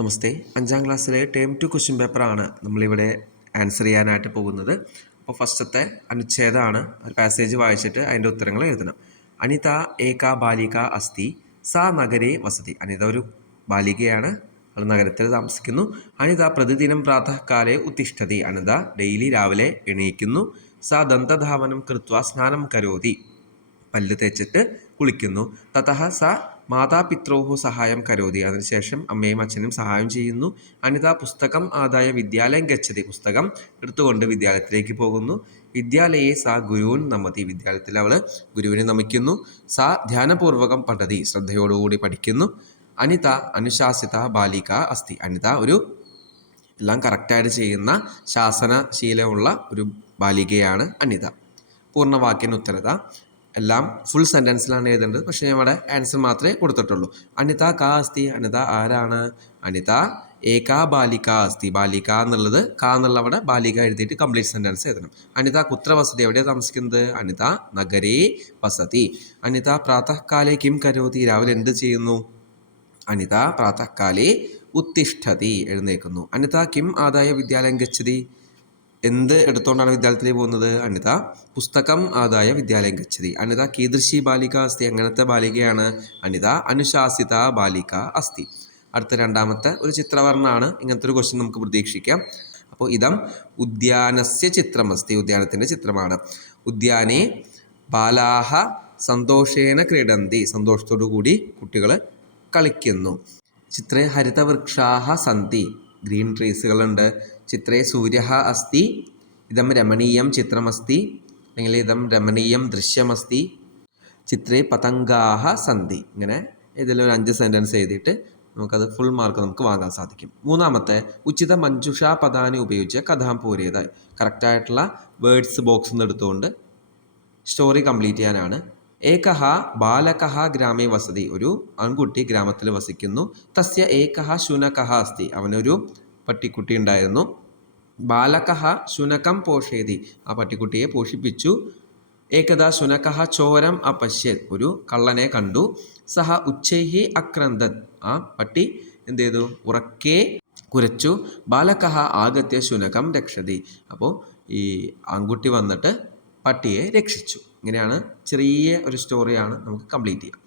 നമസ്തേ. 5ാം ക്ലാസ്സിലെ term 2 question പേപ്പറാണ് നമ്മളിവിടെ ആൻസർ ചെയ്യാനായിട്ട് പോകുന്നത്. അപ്പോൾ ഫസ്റ്റത്തെ അനുച്ഛേദമാണ്. ഒരു പാസേജ് വായിച്ചിട്ട് അതിൻ്റെ ഉത്തരങ്ങൾ എഴുതണം. അനിത ഏക ബാലിക അസ്തി സാ നഗരേ വസതി. അനിത ഒരു ബാലികയാണ്, അത് നഗരത്തിൽ താമസിക്കുന്നു. അനിത പ്രതിദിനം പ്രാതഃകാലേ ഉത്തിഷ്ഠതി. അനിത ഡെയിലി രാവിലെ എണീക്കുന്നു. സാ ദന്തധാവനം കൃത്വ സ്നാനം കരോതി. പല്ല് തേച്ചിട്ട് കുളിക്കുന്നു. തതഃ സ മാതാപിത്രോഹു സഹായം കരോതി. അതിനുശേഷം അമ്മയും അച്ഛനും സഹായം ചെയ്യുന്നു. അനിത പുസ്തകം ആദായ വിദ്യാലയം ഗച്ഛതി. പുസ്തകം എടുത്തുകൊണ്ട് വിദ്യാലയത്തിലേക്ക് പോകുന്നു. വിദ്യാലയെ സ ഗുരുവിൻ നമതി. വിദ്യാലയത്തിൽ അവൾ ഗുരുവിനെ നമിക്കുന്നു. സ ധ്യാനപൂർവകം പഠതി. ശ്രദ്ധയോടുകൂടി പഠിക്കുന്നു. അനിത അനുശാസിത ബാലിക അസ്തി. അനിത ഒരു എല്ലാം കറക്റ്റായിട്ട് ചെയ്യുന്ന ശാസനശീലമുള്ള ഒരു ബാലികയാണ് അനിത. പൂർണ്ണവാക്യന് ഉത്തരത എല്ലാം ഫുൾ സെൻറ്റൻസിലാണ് എഴുതേണ്ടത്, പക്ഷേ നമ്മുടെ ആൻസർ മാത്രമേ കൊടുത്തിട്ടുള്ളൂ. അനിത കാ അസ്തി. അനിത ആരാണ്? അനിത ഏകാ ബാലിക അസ്തി. ബാലിക എന്നുള്ളത് കാ എന്നുള്ളവിടെ ബാലിക എഴുതിയിട്ട് കംപ്ലീറ്റ് സെൻറ്റൻസ് എഴുതണം. അനിത കുത്ര വസതി. എവിടെയാണ് താമസിക്കുന്നത്? അനിത നഗരേ വസതി. അനിത പ്രാതഃകാലേ കിം കരോതി. രാവിലെ എന്ത് ചെയ്യുന്നു? അനിത പ്രാതഃകാലേ ഉത്തിഷ്ഠതി. എഴുന്നേൽക്കുന്നു. അനിത കിം ആദായ വിദ്യാലയം ഗച്ഛതി. എന്ത് എടുത്തുകൊണ്ടാണ് വിദ്യാലയത്തിലേക്ക് പോകുന്നത്? അനിത പുസ്തകം ആദായ വിദ്യാലയം ഗച്ഛതി. അനിത കീദൃശി ബാലിക അസ്തി. എങ്ങനത്തെ ബാലികയാണ്? അനിത അനുശാസിത ബാലിക അസ്തി. അടുത്ത രണ്ടാമത്തെ ഒരു ചിത്രവർണ്ണമാണ്. ഇങ്ങനത്തെ ഒരു ക്വസ്റ്റ്യൻ നമുക്ക് പ്രതീക്ഷിക്കാം. അപ്പോൾ ഇതം ഉദ്യാനസ്യ ചിത്രമസ്തി. ഉദ്യാനത്തിൻ്റെ ചിത്രമാണ്. ഉദ്യാനെ ബാലാഹ സന്തോഷേന ക്രീഡന്തി. സന്തോഷത്തോടു കൂടി കുട്ടികൾ കളിക്കുന്നു. ചിത്രേ ഹരിതവൃക്ഷാഹ സന്തി. ഗ്രീൻ ട്രീസുകളുണ്ട്. ചിത്രേ സൂര്യ അസ്തി. ഇതം രമണീയം ചിത്രമസ്തി, അല്ലെങ്കിൽ ഇതം രമണീയം ദൃശ്യമസ്തി. ചിത്രേ പതംഗാഹ സന്തി. ഇങ്ങനെ ഇതിലൊരു 5 സെൻറ്റൻസ് എഴുതിയിട്ട് നമുക്കത് ഫുൾ മാർക്ക് നമുക്ക് വാങ്ങാൻ സാധിക്കും. മൂന്നാമത്തെ ഉചിത മഞ്ജുഷാ പദാനി ഉപയോഗിച്ച് കഥാം പൂരിയത്. കറക്റ്റായിട്ടുള്ള വേർഡ്സ് ബോക്സിൽ നിന്ന് എടുത്തുകൊണ്ട് സ്റ്റോറി കംപ്ലീറ്റ് ചെയ്യാനാണ്. ഏകഹ ബാലകഹ ഗ്രാമേ വസതി. ഒരു ആൺകുട്ടി ഗ്രാമത്തിൽ വസിക്കുന്നു. തസ്യ ഏകഹ ശുനകഹ അസ്തി. അവനൊരു പട്ടിക്കുട്ടി ഉണ്ടായിരുന്നു. ബാലകഹ ശുനകം പോഷേതി. ആ പട്ടിക്കുട്ടിയെ പോഷിപ്പിച്ചു. ഏകദാ ശുനകഹ ചോരം അപശ്യത്. ഒരു കള്ളനെ കണ്ടു. സഹ ഉച്ചൈഹി അക്രന്ദത്. ആ പട്ടി എന്ത് ചെയ്തു? ഉറക്കെ കുരച്ചു. ബാലകഹ ആഗത്യ ശുനകം രക്ഷതി. അപ്പോൾ ഈ ആൺകുട്ടി വന്നിട്ട് പട്ടിയെ രക്ഷിച്ചു. ഇങ്ങനെയാണ് ചെറിയ ഒരു സ്റ്റോറിയാണ് നമുക്ക് കംപ്ലീറ്റ് ചെയ്യാം.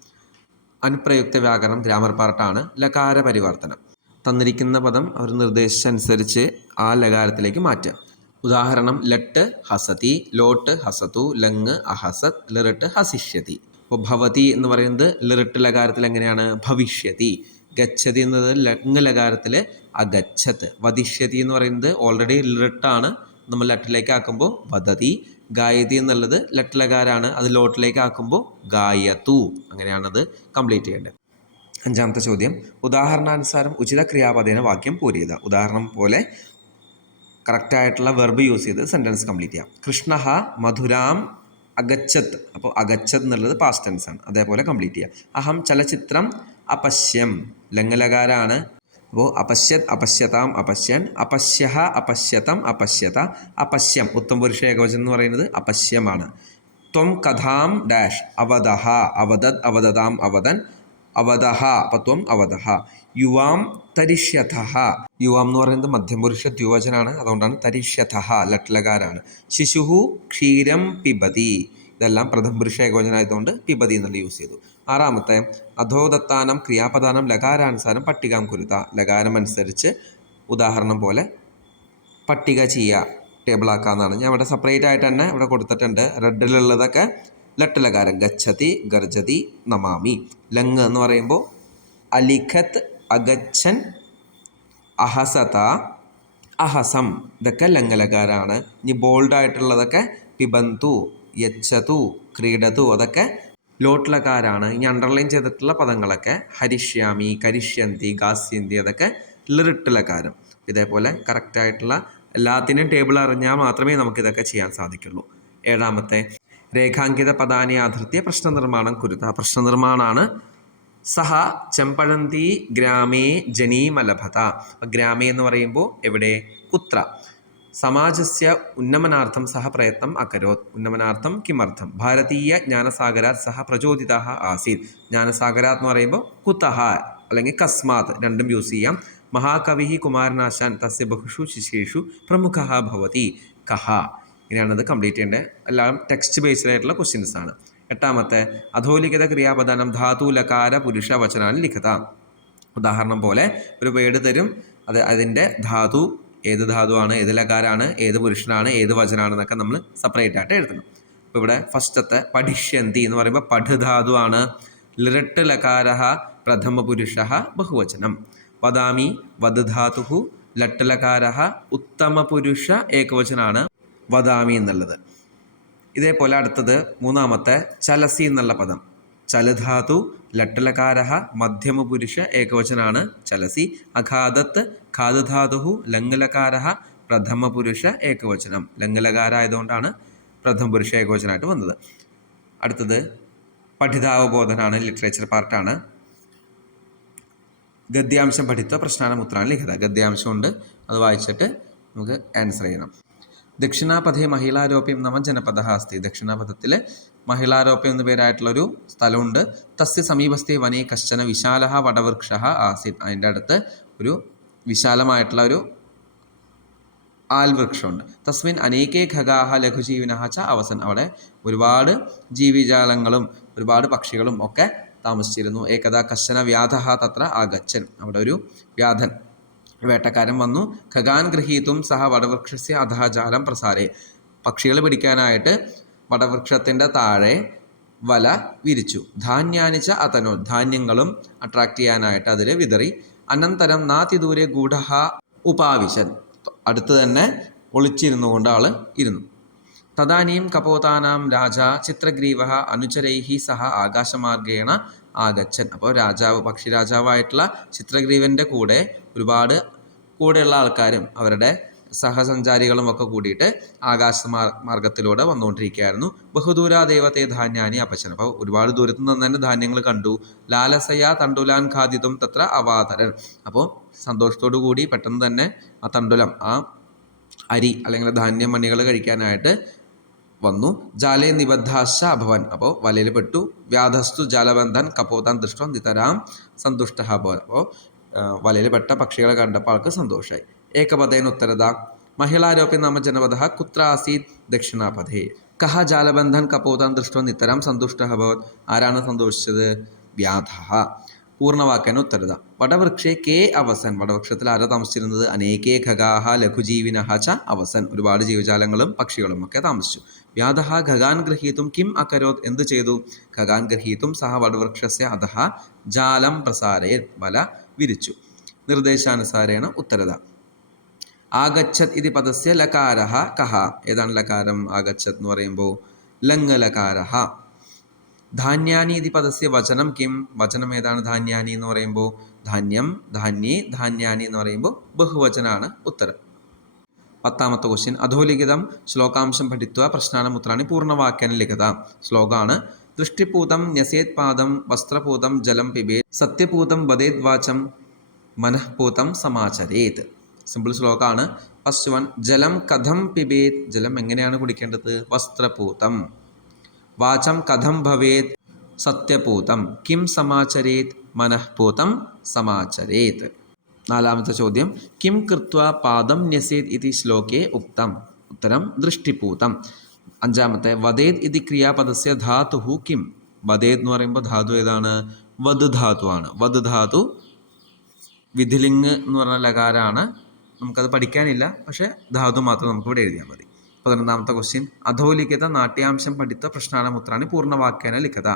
അനുപ്രയുക്ത വ്യാകരണം ഗ്രാമർ പാർട്ടാണ്. ലകാര പരിവർത്തനം. തന്നിരിക്കുന്ന പദം അവർ നിർദ്ദേശിച്ചനുസരിച്ച് ആ ലകാരത്തിലേക്ക് മാറ്റുക. ഉദാഹരണം ലട്ട് ഹസതി, ലോട്ട് ഹസതു, ലങ് അഹസത്, ലിറിട്ട് ഹസിഷ്യതി. അപ്പോൾ ഭവതി എന്ന് പറയുന്നത് ലിറിട്ട് ലകാരത്തിൽ എങ്ങനെയാണ്? ഭവിഷ്യതി. ഗച്ഛതി എന്നത് ലങ് ലകാരത്തിൽ അഗച്ഛത്. വദിഷ്യതി എന്ന് പറയുന്നത് ഓൾറെഡി ലിറിട്ടാണ്, നമ്മൾ ലട്ടിലേക്ക് ആക്കുമ്പോൾ വദതി. ഗായതി എന്നുള്ളത് ലട്ട് ലകാരാണ്, അത് ലോട്ടിലേക്ക് ആക്കുമ്പോൾ ഗായതു. അങ്ങനെയാണത് കംപ്ലീറ്റ് ചെയ്യേണ്ടത്. 5ാമത്തെ ചോദ്യം, ഉദാഹരണാനുസാരം ഉചിത ക്രിയാപദേന വാക്യം പൂരിത. ഉദാഹരണം പോലെ കറക്റ്റായിട്ടുള്ള വെർബ് യൂസ് ചെയ്ത് സെൻറ്റൻസ് കംപ്ലീറ്റ് ചെയ്യാം. കൃഷ്ണ മധുരാം അഗച്ഛത്. അപ്പോൾ അഗച്ഛത് എന്നുള്ളത് പാസ്റ്റ് ടെൻസ് ആണ്, അതേപോലെ കംപ്ലീറ്റ് ചെയ്യാം. അഹം ചലച്ചിത്രം അപശ്യം. ലംഘലകാരാണ്. അപ്പോൾ അപശ്യത് അപശ്യതാം അപശ്യൻ, അപശ്യഹ അപശ്യതം അപശ്യത, അപശ്യം ഉത്തമ പുരുഷ ഏകവചനം എന്ന് പറയുന്നത് അപശ്യമാണ്. ത്വം കഥാം ഡാഷ് അവദഹ അവദത് അവദതാം അവദൻ അവദഹ. അപ്പം അവദഹ. യുവാം തരിഷ്യഥഹ. യുവാം എന്ന് പറയുന്നത് മധ്യപുരുഷ ദ്വിവചനാണ്, അതുകൊണ്ടാണ് തരിഷ്യഥഹ ലട്ലകാരാണ്. ശിശുഹു ക്ഷീരം പിബതി. ഇതെല്ലാം പ്രഥമ പുരുഷ ഏകവചനായതുകൊണ്ട് പിബതി എന്നുള്ള യൂസ് ചെയ്തു. 6ാമത്തെ അധോദത്താനം ക്രിയാപദാനം ലകാരാനുസാരം പട്ടികാം കുരുത. ലകാരം അനുസരിച്ച് ഉദാഹരണം പോലെ പട്ടിക ചെയ്യുക, ടേബിളാക്കാന്നാണ്. ഞാൻ ഇവിടെ സെപ്പറേറ്റ് ആയിട്ട് തന്നെ ഇവിടെ കൊടുത്തിട്ടുണ്ട്. റെഡിലുള്ളതൊക്കെ ലട്ടിലകാരം ഗച്ഛതി, ഗർജതി, നമാമി. ലങ് എന്ന് പറയുമ്പോൾ അലിഖത്ത്, അഗച്ഛൻ, അഹസത, അഹസം. ഇതൊക്കെ ലംഘലകാരാണ്. ഇനി ബോൾഡായിട്ടുള്ളതൊക്കെ പിബന്തു, യച്ഛതു, ക്രീഡതു, അതൊക്കെ ലോട്ട്ലകാരാണ്. ഇനി അണ്ടർലൈൻ ചെയ്തിട്ടുള്ള പദങ്ങളൊക്കെ ഹരിഷ്യാമി, കരിഷ്യന്തി, ഗാസ്യന്തി, അതൊക്കെ ലിറിട്ടിലകാരം. ഇതേപോലെ കറക്റ്റായിട്ടുള്ള എല്ലാത്തിനും ടേബിൾ അറിഞ്ഞാൽ മാത്രമേ നമുക്കിതൊക്കെ ചെയ്യാൻ സാധിക്കുള്ളൂ. 7ാമത്തെ രേഖാങ്കിത പദാനി ആധൃത്യ പ്രശ്നനിർമ്മാണം കുരുത. പ്രശ്നനിർമ്മാണമാണ്. സഹ ചെമ്പഴന്തി ഗ്രാമേ ജനീമലഭത. ഗ്രാമേ എന്ന് പറയുമ്പോൾ എവിടെ? കുത്ര. സമാജസ്യ ഉന്നമനാർത്ഥം സഹ പ്രയത്നം അകരോത്. ഉന്നമനാർത്ഥം കിമർത്ഥം? ഭാരതീയ ജ്ഞാനസാഗരാത് സഹ പ്രചോദിത ആസീത്. ജ്ഞാനസാഗരാത് എന്ന് പറയുമ്പോൾ കുതഹ, അല്ലെങ്കിൽ കസ്മാത് രണ്ടും യൂസ് ചെയ്യാം. മഹാകവി കുമാരനാശാൻ തസ്യ ബഹുഷു ശിശേഷു പ്രമുഖ ഭവതി കഹ. ഇങ്ങനെയാണത് കംപ്ലീറ്റ് ചെയ്യേണ്ടത്. എല്ലാം ടെക്സ്റ്റ് ബേസ്ഡ് ആയിട്ടുള്ള ക്വസ്റ്റ്യൻസ് ആണ്. എട്ടാമത്തെ അധോലിഖിത ക്രിയാപദാനം ധാതു ലകാര പുരുഷ വചനാൻ ലിഖിത. ഉദാഹരണം പോലെ ഒരു വേർഡ് തരും, അതിൻ്റെ ധാതു ഏത് ധാതുവാണ്, ഏത് ലകാരാണ്, ഏത് പുരുഷനാണ്, ഏത് വചനാണെന്നൊക്കെ നമ്മൾ സെപ്പറേറ്റ് ആയിട്ട് എഴുതണം. അപ്പോൾ ഇവിടെ ഫസ്റ്റത്തെ പഠിഷ്യന്തി എന്ന് പറയുമ്പോൾ പഠ് ധാതു ആണ്. ലിറട്ട് ലകാര പ്രഥമ പുരുഷ ബഹുവചനം. വദാമി വദ് ധാതു ലട്ട് ലകാര ഉത്തമ പുരുഷ ഏകവചനാണ് വദാമി എന്നുള്ളത്. ഇതേപോലെ അടുത്തത് മൂന്നാമത്തെ ചലസി എന്നുള്ള പദം. ചലധാതു ലട്ടലകാര മധ്യമ പുരുഷ ഏകവചനാണ് ചലസി. അഖാദത്ത് ഖാദധാതു ലംഘലകാര പ്രഥമ പുരുഷ ഏകവചനം. ലംഘലകാര ആയതുകൊണ്ടാണ് പ്രഥമ പുരുഷ ഏകവചനമായിട്ട് വന്നത്. അടുത്തത് പഠിതാവബോധനാണ്, ലിറ്ററേച്ചർ പാർട്ടാണ്. ഗദ്യാംശം പഠിത്വ പ്രശ്നാനം ഉത്തരാണ് ലിഖിത. ഗദ്യാംശമുണ്ട്, അത് വായിച്ചിട്ട് നമുക്ക് ആൻസർ ചെയ്യണം. ദക്ഷിണാപഥേ മഹിളാരോപ്യം നമ ജനപദ അസ്തി. ദക്ഷിണാപഥത്തിൽ മഹിളാരോപ്യം എന്ന പേരായിട്ടുള്ളൊരു സ്ഥലമുണ്ട്. തസ്യ സമീപസ്ഥേ വനേ കശ്ചന വിശാല വടവൃക്ഷ ആസിത്. അതിൻ്റെ അടുത്ത് ഒരു വിശാലമായിട്ടുള്ള ഒരു ആൽവൃക്ഷമുണ്ട്. തസ്മിൻ അനേകേ ഖഗാഹ ലഘുജീവിനഃ ച അവസൻ. അവിടെ ഒരുപാട് ജീവിജാലങ്ങളും ഒരുപാട് പക്ഷികളും ഒക്കെ താമസിച്ചിരുന്നു. ഏകദാ കശ്ചന വ്യാധഃ തത്ര ആഗച്ഛൻ. അവിടെ ഒരു വ്യാധൻ, വേട്ടക്കാരൻ വന്നു. ഖഗാൻ ഗൃഹീതും സഹ വടവൃക്ഷസ്യ അധഃ ജാലം പ്രസാരേ. പക്ഷികൾ പിടിക്കാനായിട്ട് വടവൃക്ഷത്തിൻ്റെ താഴെ വല വിരിച്ചു. ധാന്യാനിച്ച അതനോ, ധാന്യങ്ങളും അട്രാക്ട് ചെയ്യാനായിട്ട് അതിൽ വിതറി. അനന്തരം നാതിദൂരെ ഗൂഢഃ ഉപാവിശൻ. അടുത്ത് തന്നെ ഒളിച്ചിരുന്നു കൊണ്ട് ആൾ ഇരുന്നു. തദാനീം കപോതാനാം രാജ ചിത്രഗ്രീവഃ അനുചരൈഃ സഹ ആകാശമാർഗേണ ആഗച്ഛൻ. അപ്പോൾ രാജാവ്, പക്ഷി രാജാവായിട്ടുള്ള ചിത്രഗ്രീവൻ്റെ കൂടെ ഒരുപാട് കൂടെയുള്ള ആൾക്കാരും അവരുടെ സഹസഞ്ചാരികളും ഒക്കെ കൂടിയിട്ട് ആകാശ മാർഗത്തിലൂടെ വന്നുകൊണ്ടിരിക്കുകയായിരുന്നു. ബഹുദൂരാ ദേവത്തെ ധാന്യാനി അപച്ചൻ. അപ്പോൾ ഒരുപാട് ദൂരത്തു നിന്ന് തന്നെ ധാന്യങ്ങൾ കണ്ടു. ലാലസയാ തണ്ടുലാൻ ഖാദിതും തത്ര അവാതരൻ. അപ്പോൾ സന്തോഷത്തോടു കൂടി പെട്ടെന്ന് തന്നെ ആ തണ്ടുലം, ആ അരി അല്ലെങ്കിൽ ധാന്യമണികൾ കഴിക്കാനായിട്ട് വന്നു. ജാലേ നിബദ്ധാശ അഭവൻ. അപ്പോൾ വലയിൽ പെട്ടു. വ്യാധസ്തു ജാലബന്ധൻ കപോതാൻ ദൃഷ്ടം നിതരാം സന്തുഷ്ട ഭവൻ. അപ്പോൾ വലയിൽ പെട്ട പക്ഷികളെ കണ്ടപ്പോൾ ആൾക്ക് സന്തോഷമായി. ഏകപദേന ഉത്തരത മഹിളാരോപ്യ നാമ ജനപദ കുത്ര ആസീത് ദക്ഷിണാപഥേ. കഹ ജാലബന്ധൻ കപോതാൻ ദൃഷ്ടം നിതരാം സന്തുഷ്ട ഭവൻ. ആരാണ് സന്തോഷിച്ചത്? വ്യാധഃ. പൂർണ്ണവാക്യന് ഉത്തരത വടവൃക്ഷേ കേ അവസൻ. വടവൃക്ഷത്തിൽ ആരാ താമസിച്ചിരുന്നത്? അനേകേ ഖഗാഹ ലഘുജീവിനഃ ച അവസൻ. ഒരുപാട് ജീവജാലങ്ങളും പക്ഷികളും ഒക്കെ താമസിച്ചു. വ്യാധഃ ഖഗാൻ ഗൃഹീതും കിം അകരോത്. എന്ത് ചെയ്തു? ഖഗാൻ ഗൃഹീതും സഹ വടവൃക്ഷസ്യ അധഃ ജാലം പ്രസാരേ. വല വിരിച്ചു. നിർദ്ദേശാനുസാരേണ ഉത്തരത. ആഗച്ഛത് ഇതി പദസ്യ ലകാരഃ കഹ. ഏതാണ് ലകാരം? ആഗച്ഛത് എന്ന് പറയുമ്പോൾ ലംഘലകാരഃ. ധാന്യാനി ഇതി പദസ്യ വചനം കിം. വചനം ഏതാണ്? ധാന്യാനി എന്ന് പറയുമ്പോൾ ധാന്യം, ധാന്യേ, ധാന്യാനി എന്ന് പറയുമ്പോൾ ബഹുവചനാണ് ഉത്തരം. പത്താമത്തെ ക്വസ്റ്റ്യൻ അധോലിഖിതം ശ്ലോകാംശം പഠിത്വ പ്രശ്നാനം ഉത്തരാണി പൂർണ്ണവാക്യന ലിഖിത. ശ്ലോകമാണ്. ദൃഷ്ടിപൂതം ന്യസേത് പാദം വസ്ത്രപൂതം ജലം പിബേത് സത്യപൂതം വദേത് വാചം മനഃപൂതം സമാചരേത്. സിമ്പിൾ ശ്ലോകമാണ്. ഫസ്റ്റ് വൺ, ജലം കഥം പിബേത്. ജലം എങ്ങനെയാണ് കുടിക്കേണ്ടത്? വസ്ത്രപൂതം. വാചം കഥം ഭവേത്? സത്യപൂതം. കിം സമാചരേത്? മനഃപൂതം സമാചരേത്. നാലാമത്തെ ചോദ്യം, കിം കൃത്വ പാദം ന്യസേത് ഇതി ശ്ലോകേ ഉക്തം. ഉത്തരം ദൃഷ്ടിപൂതം. അഞ്ചാമത്തെ, വദേത് ഇതി ക്രിയാപദസ്യ ധാതു കിം. വദേത് എന്ന് പറയുമ്പോൾ ധാതു ഏതാണ്? വദ് ധാതുവാണ്. വദ് ധാതു വിധിലിംഗ് എന്ന് പറഞ്ഞ ലകാരാണ്. നമുക്കത് പഠിക്കാനില്ല, പക്ഷേ ധാതു മാത്രം നമുക്ക് ഇവിടെ എഴുതിയാൽ മതി. 11ാമത്തെ ക്വസ്റ്റ്യൻ, അധോലിഖിത നാട്യാംശം പഠിത്ത പ്രശ്നാനമുത്രാണി പൂർണ്ണവാക്യേന ലിഖിത.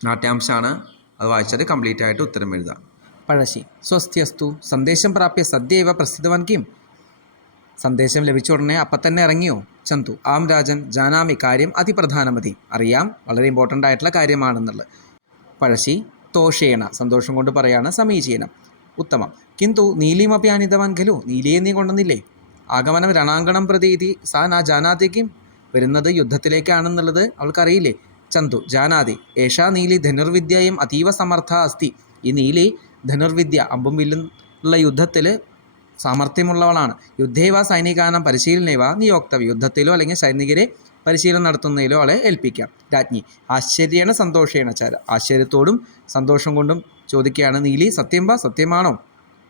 നാട്യാംശമാണ്, അത് വായിച്ചാൽ കംപ്ലീറ്റ് ആയിട്ട് ഉത്തരം എഴുതാം. പഴശ്ശി സ്വസ്ത്യസ്തു സന്ദേശം പ്രാപ്യ സദ്യവ പ്രസ്ഥിതവാൻ കിം. സന്ദേശം ലഭിച്ച ഉടനെ അപ്പം തന്നെ ഇറങ്ങിയോ? ചന്തു ആം രാജൻ ജാനാമി കാര്യം അതിപ്രധാനമതി. അറിയാം, വളരെ ഇമ്പോർട്ടൻ്റ് ആയിട്ടുള്ള കാര്യമാണെന്നുള്ളത്. പഴശ്ശി തോഷേണ സന്തോഷം കൊണ്ട് പറയാണ് സമീചീനം ഉത്തമം. കിന്തു നീലിമപ്പി അനിതവാൻ ഖലു. നീലിയെ നീ കൊണ്ടുവന്നില്ലേ? ആഗമനം രണാങ്കണം പ്രതി ഇതി സാ നാ ജാനാതി കിം. വരുന്നത് യുദ്ധത്തിലേക്കാണെന്നുള്ളത് അവൾക്കറിയില്ലേ? ചന്തു ജാനാതി ഏഷാ നീലി ധനുർവിദ്യയും അതീവ സമർത്ഥ അസ്തി. ഈ നീലി ധനുർവിദ്യ, അമ്പും വില്ലുള്ള യുദ്ധത്തിൽ സാമർഥ്യമുള്ളവളാണ്. യുദ്ധേവ സൈനികാനം പരിശീലനേവ നിയോക്തവ്യ. യുദ്ധത്തിലോ അല്ലെങ്കിൽ സൈനികരെ പരിശീലനം നടത്തുന്നതിലോ അവളെ ഏൽപ്പിക്കാം. രാജ്ഞി ആശ്ചര്യേണ സന്തോഷേണ ചാര. ആശ്ചര്യത്തോടും സന്തോഷം കൊണ്ടും ചോദിക്കുകയാണ്, നീലി സത്യം വാ, സത്യമാണോ?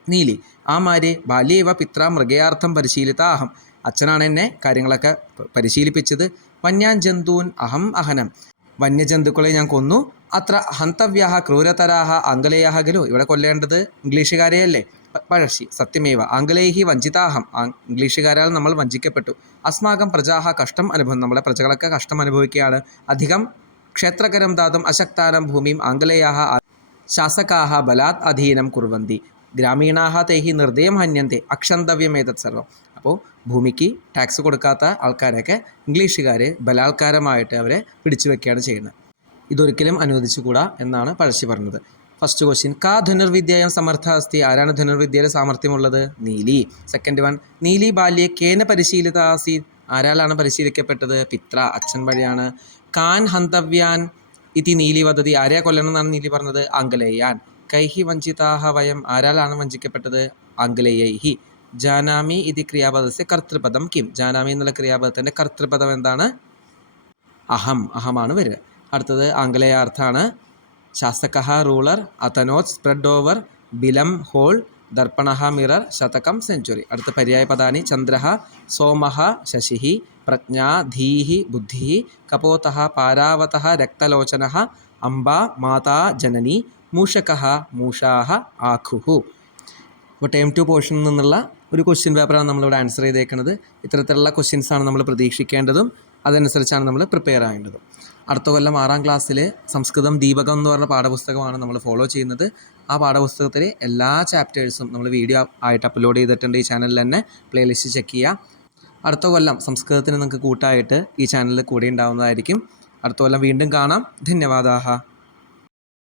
നീലി, ആമാരെ ബാല്യേവ പിത്ര മൃഗയാർത്ഥം പരിശീലിതാഹം. അച്ഛനാണ് എന്നെ കാര്യങ്ങളൊക്കെ പരിശീലിപ്പിച്ചത്. വന്യാൻ ജന്തൂൻ അഹം അഹനം. വന്യജന്തുക്കളെ ഞാൻ കൊന്നു. അത്ര ഹന്തവ്യാഹ ക്രൂരതരാഹ ആംഗലേയാഹ ഖലു. ഇവിടെ കൊല്ലേണ്ടത് ഇംഗ്ലീഷുകാരെയല്ലേ? പഴശ്ശി, സത്യമേവ ആംഗലേഹി വഞ്ചിതാഹം. ഇംഗ്ലീഷുകാരാൽ നമ്മൾ വഞ്ചിക്കപ്പെട്ടു. അസ്മാകം പ്രജാഹ കഷ്ടം അനുഭവം. നമ്മുടെ പ്രജകളൊക്കെ കഷ്ടം അനുഭവിക്കുകയാണ്. അധികം ക്ഷേത്രകരം ദാതും അശക്താനം ഭൂമിയും ആംഗലേയാഹ ശാസകാഹ ബലാത് അധീനം കുർവന്തി. ഗ്രാമീണാഹ തേഹി നിർദ്ദയം ഹന്യന്തെ അക്ഷന്തവ്യം ഏതത് സർവം. അപ്പോൾ ഭൂമിക്ക് ടാക്സ് കൊടുക്കാത്ത ആൾക്കാരെയൊക്കെ ഇംഗ്ലീഷുകാർ ബലാത്കാരമായിട്ട് അവരെ പിടിച്ചു വെക്കുകയാണ് ചെയ്യുന്നത്. ഇതൊരിക്കലും അനുവദിച്ചുകൂടാ എന്നാണ് പഴശ്ശി പറഞ്ഞത്. ഫസ്റ്റ് ക്വസ്റ്റ്യൻ, കാ ധനുർവിദ്യയം സമർത്ഥ അസ്തി. ആരാണ് ധനുർവിദ്യയിൽ സാമർഥ്യമുള്ളത്? നീലി. സെക്കൻഡ് വൺ, നീലി ബാല്യെ കേന പരിശീലിത ആസീത്. ആരാലാണ് പരിശീലിക്കപ്പെട്ടത്? പിത്ര, അച്ഛൻ വഴിയാണ്. കാൻ ഹന്തവ്യാൻ ഇതി നീലി വദതി. ആരെയാ കൊല്ലണം എന്നാണ് നീലി പറഞ്ഞത്? ആംഗലേയാൻ. കൈഹി വഞ്ചിതാഹ വയം. ആരാലാണ് വഞ്ചിക്കപ്പെട്ടത്? ആംഗലേയൈഹി. ജാനാമി ഇതി ക്രിയാപദസ്യ കർത്തൃപദം കിം. ജാനാമി എന്നുള്ള ക്രിയാപദത്തിൻ്റെ കർത്തൃപദം എന്താണ്? അഹം. അഹമാണ് വരിക. അടുത്തത് ആംഗലേയാർത്ഥാണ്. ശാസകഃ റൂളർ, അതനോത് സ്പ്രെഡ് ഓവർ, ബിലം ഹോൾ, ദർപ്പണഃ മിറർ, ശതകം സെഞ്ചുറി. അടുത്ത പര്യായ പദാനി ചന്ദ്രഃ, സോമഃ, ശശിഃ, പ്രജ്ഞാ, ധീഃ, ബുദ്ധിഃ, കപോതഃ, പാരാവതഃ, രക്തലോചനഃ, അംബ, മാതാ, ജനനി, മൂഷകഃ, മൂഷാഃ, ആഖുഃ. അപ്പോൾ ടേം 2 പോർഷനിൽ നിന്നുള്ള ഒരു ക്വസ്റ്റ്യൻ പേപ്പറാണ് നമ്മളിവിടെ ആൻസർ ചെയ്തേക്കുന്നത്. ഇത്തരത്തിലുള്ള ക്വസ്റ്റ്യൻസാണ് നമ്മൾ പ്രതീക്ഷിക്കേണ്ടതും അതനുസരിച്ചാണ് നമ്മൾ പ്രിപ്പയർ ആകേണ്ടതും. അടുത്ത കൊല്ലം 6ാം ക്ലാസ്സിൽ സംസ്കൃതം ദീപകം എന്ന് പറഞ്ഞ പാഠപുസ്തകമാണ് നമ്മൾ ഫോളോ ചെയ്യുന്നത്. ആ പാഠപുസ്തകത്തിൽ എല്ലാ ചാപ്റ്റേഴ്സും നമ്മൾ വീഡിയോ ആയിട്ട് അപ്ലോഡ് ചെയ്തിട്ടുണ്ട്. ഈ ചാനലിൽ തന്നെ പ്ലേലിസ്റ്റ് ചെക്ക് ചെയ്യുക. അടുത്ത കൊല്ലം സംസ്കൃതത്തിന് നിങ്ങൾക്ക് കൂട്ടായിട്ട് ഈ ചാനലിൽ കൂടെ ഉണ്ടാവുന്നതായിരിക്കും. അടുത്ത കൊല്ലം വീണ്ടും കാണാം. ധന്യവാദാഹ.